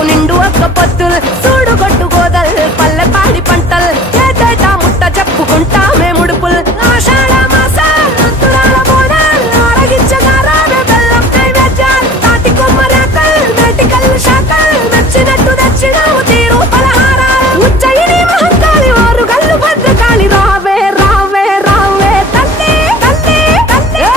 నీకు నిండు ఒక్క పొత్తులు చూడు గొట్టు గోదల్ పల్లె పాడి పంటలు ఏటేటా ముట్ట చెప్పుకుంటా మేముడుపులు ఆషాఢ మాసాలు అంతురాల బోనాలు ఆరగించగారావే బెల్లం నైవేద్యాలు తాటి కొమ్మరేకలు మేటికల్లు శాఖలు నచ్చినట్టు తెచ్చినావు తీరు పలహారాలు ఉజ్జయిని మహంకాళి వారు గల్లు భద్రకాళి రావే రావే రావే తల్లి తల్లి తల్లి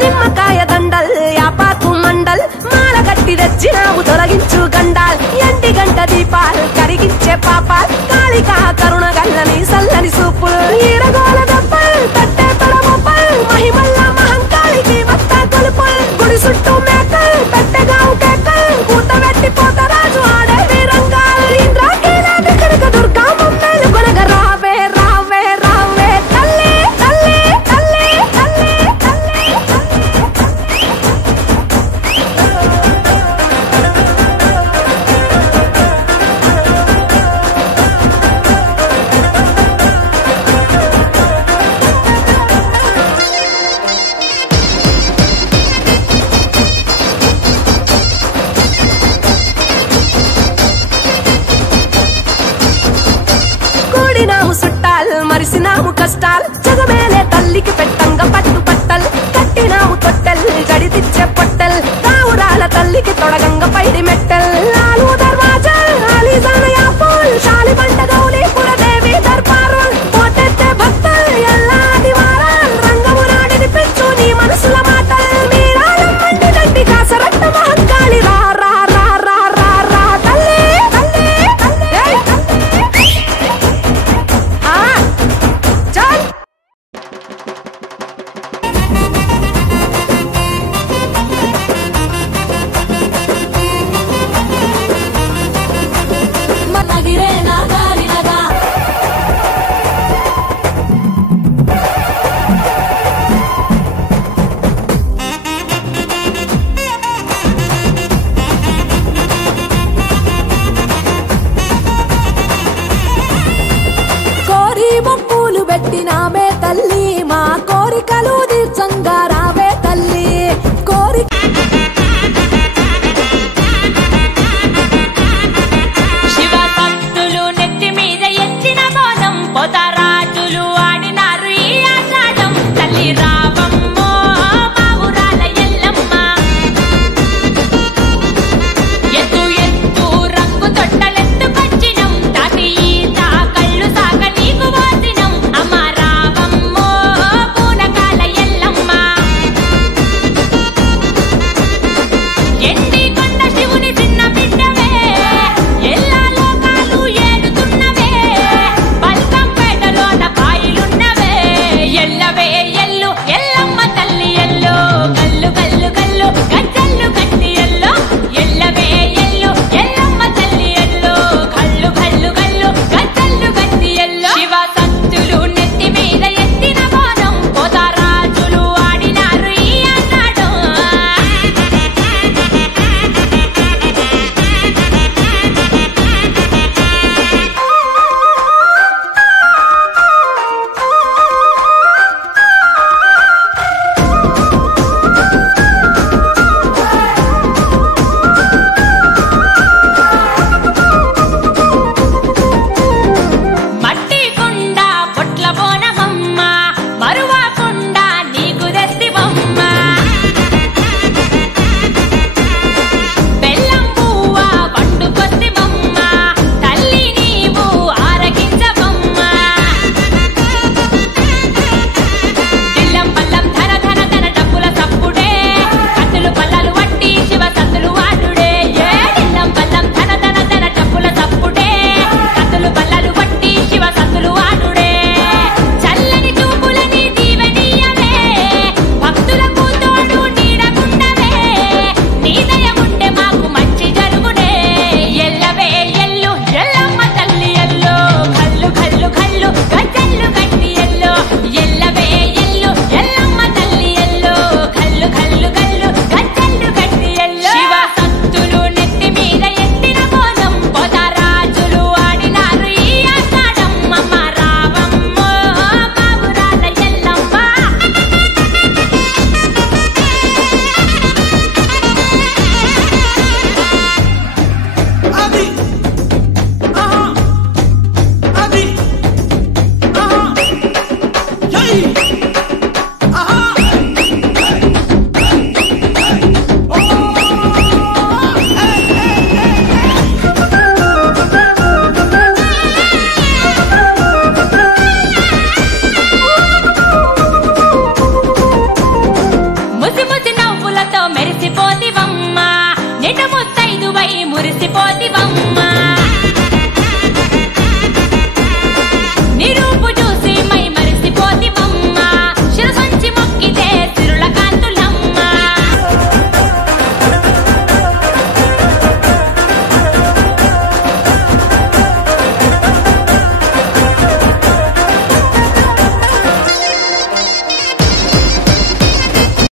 నిమ్మకాయ దండల్ యాపాకు మండల్ మాల గట్టి తెచ్చినావు తొలగించు గండాల్ ఎండి గంట దీపాలు కరిగించే పాపాల్ కాళికా కరుణ గల్లని సల్లని సూపులు ఈరగోల దప్పల్ తట్టే పడమొప్పల్ మహిమల్ల మహంకాళికి వత్త కొలుపుల్ గుడి చుట్టూ మేకల్ పెట్టెగావు కేకల్ కూత వెట్టి పోతరాజు ఆడే వీరంగాల్ ఇంద్రాకీలాది కనక దుర్గా మమ్మేలు కొనగ రావే రావే రావే తల్లి తల్లి తల్లి తల్లి తల్లి కూడినాము చుట్టాలు మరిసినాము కష్టాలు జగమేలే తల్లికి